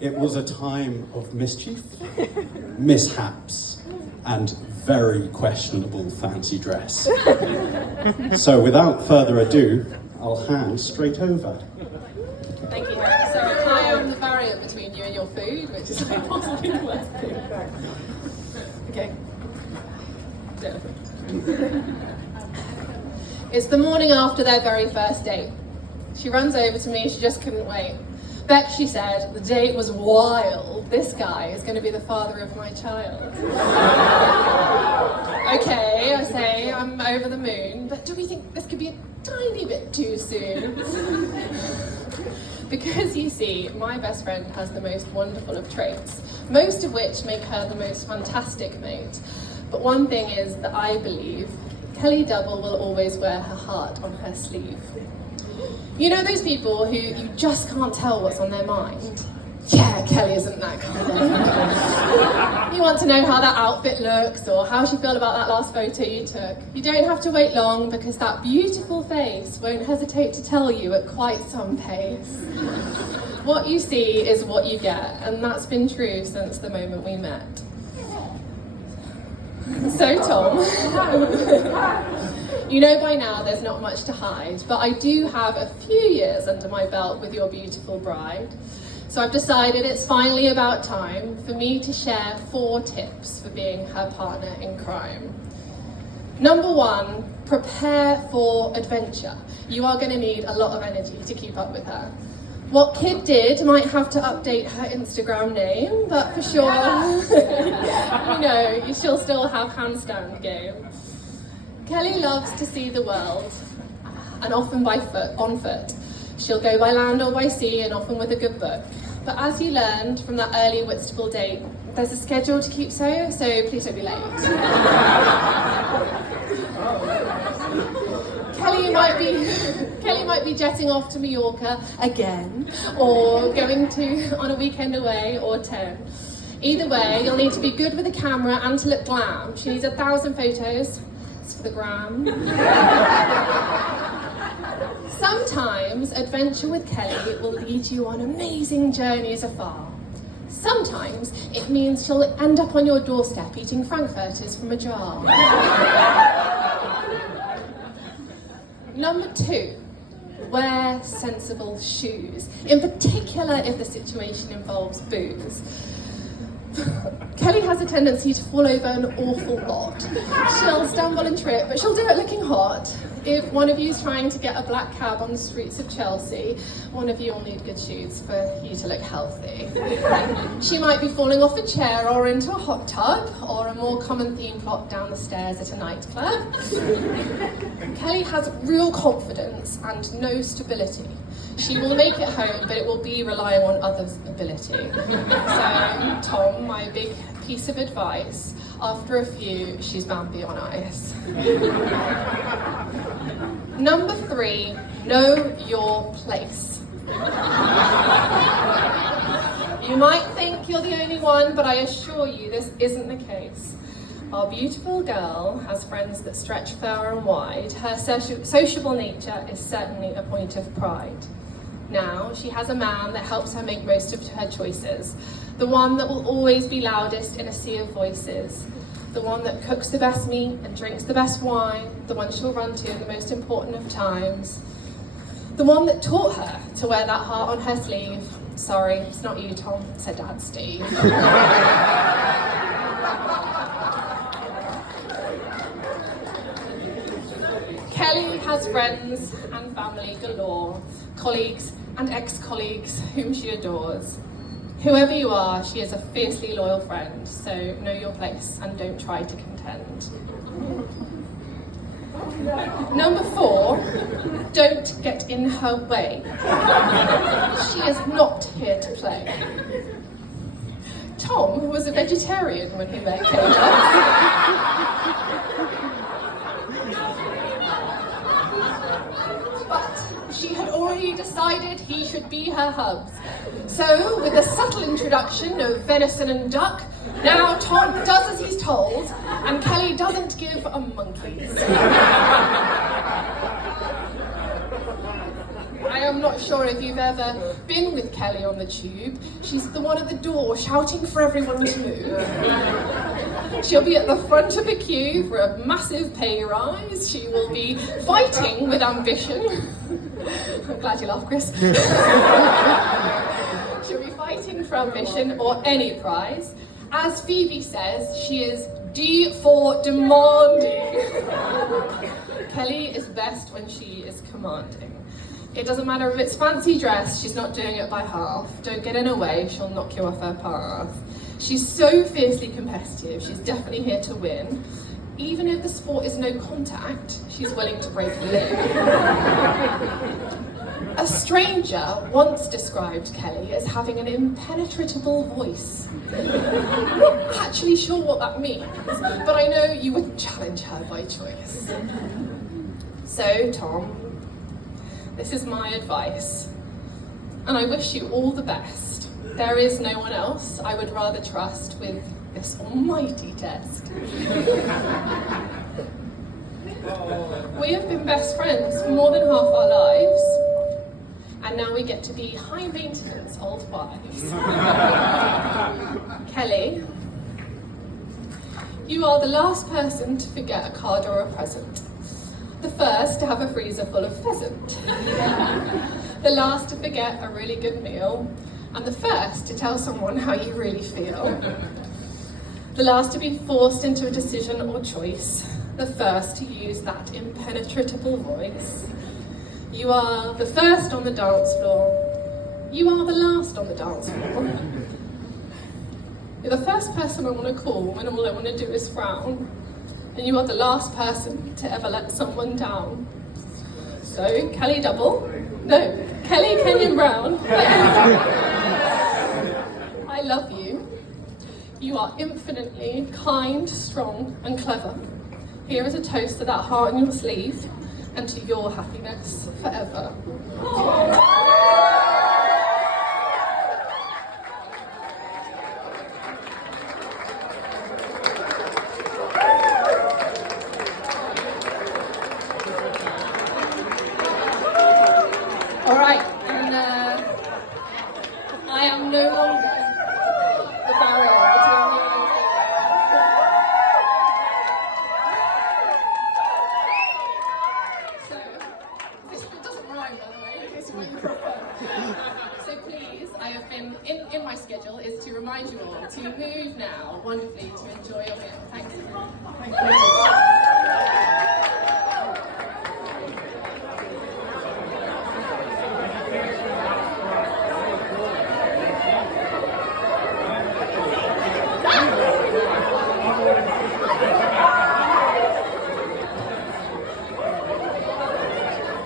It was a time of mischief, mishaps, and very questionable fancy dress. So without further ado, I'll hand straight over. Thank you, Harry. So I am the barrier between you and your food, which is like possibly the worst thing. Okay. It's the morning after their very first date. She runs over to me, she just couldn't wait. Beck, she said, the date was wild. This guy is going to be the father of my child. Okay, I say, I'm over the moon, but do we think this could be a tiny bit too soon? Because you see, my best friend has the most wonderful of traits, most of which make her the most fantastic mate. But one thing is that I believe Kelly Double will always wear her heart on her sleeve. You know those people who you just can't tell what's on their mind? Yeah, Kelly isn't that kind of. You want to know how that outfit looks or how she felt about that last photo you took. You don't have to wait long because that beautiful face won't hesitate to tell you at quite some pace. What you see is what you get, and that's been true since the moment we met. So Tom, you know by now there's not much to hide, but I do have a few years under my belt with your beautiful bride. So I've decided it's finally about time for me to share 4 tips for being her partner in crime. Number 1, prepare for adventure. You are going to need a lot of energy to keep up with her. What Kid did might have to update her Instagram name, but for sure, you know, she'll still have handstand game. Kelly loves to see the world, and often on foot. She'll go by land or by sea, and often with a good book. But as you learned from that early Whitstable date, there's a schedule to keep so please don't be late. Kelly might be jetting off to Mallorca again, or going on a weekend away, or 10. Either way, you'll need to be good with the camera and to look glam. She needs 1,000 photos. It's for the gram. Sometimes adventure with Kelly will lead you on amazing journeys afar. Sometimes it means she'll end up on your doorstep eating frankfurters from a jar. Number 2, wear sensible shoes, in particular if the situation involves booze. Kelly has a tendency to fall over an awful lot. She'll stumble and trip, but she'll do it looking hot. If one of you is trying to get a black cab on the streets of Chelsea, one of you will need good shoes for you to look healthy. She might be falling off a chair or into a hot tub, or a more common theme plot down the stairs at a nightclub. Kelly has real confidence and no stability. She will make it home, but it will be relying on others' ability. So, Tom, my big piece of advice, after a few, she's Bambi on ice. Number 3, know your place. You might think you're the only one, but I assure you this isn't the case. Our beautiful girl has friends that stretch far and wide. Her sociable nature is certainly a point of pride. Now, she has a man that helps her make most of her choices. The one that will always be loudest in a sea of voices. The one that cooks the best meat and drinks the best wine. The one she'll run to in the most important of times. The one that taught her to wear that heart on her sleeve. Sorry, it's not you, Tom, it's her dad, Steve. Kelly has friends and family galore, colleagues and ex-colleagues whom she adores. Whoever you are, she is a fiercely loyal friend, so know your place and don't try to contend. Number 4, don't get in her way. She is not here to play. Tom was a vegetarian when he met Kelly. But she had already decided he should be her hubs. So, with a subtle introduction of venison and duck, now Tom does as he's told, and Kelly doesn't give a monkey's. I am not sure if you've ever been with Kelly on the tube. She's the one at the door shouting for everyone to move. She'll be at the front of the queue for a massive pay rise. She will be fighting with ambition. I'm glad you laughed, Chris. She'll be fighting for ambition or any prize. As Phoebe says, she is D for demanding. Kelly is best when she is commanding. It doesn't matter if it's fancy dress, she's not doing it by half. Don't get in her way, she'll knock you off her path. She's so fiercely competitive, she's definitely here to win. Even if the sport is no contact, she's willing to break the limb. A stranger once described Kelly as having an impenetrable voice. I'm not actually sure what that means, but I know you wouldn't challenge her by choice. So, Tom, this is my advice, and I wish you all the best. There is no one else I would rather trust with this almighty desk. We have been best friends for more than half our lives, and now we get to be high maintenance old wives. Kelly, you are the last person to forget a card or a present. The first to have a freezer full of pheasant. The last to forget a really good meal. And the first to tell someone how you really feel. The last to be forced into a decision or choice. The first to use that impenetrable voice. You are the first on the dance floor. You are the last on the dance floor. You're the first person I want to call when all I want to do is frown. And you are the last person to ever let someone down. So, Kelly Kenyon Brown. I love you. You are infinitely kind, strong, and clever. Here is a toast to that heart on your sleeve, and to your happiness forever. All right, and I am no longer the barrier between you and me. So, this doesn't rhyme, by the way, in case you want to. So please, I have been, in my schedule, is to remind you all to move now, wonderfully, to enjoy your meal. Thanks. Thank you.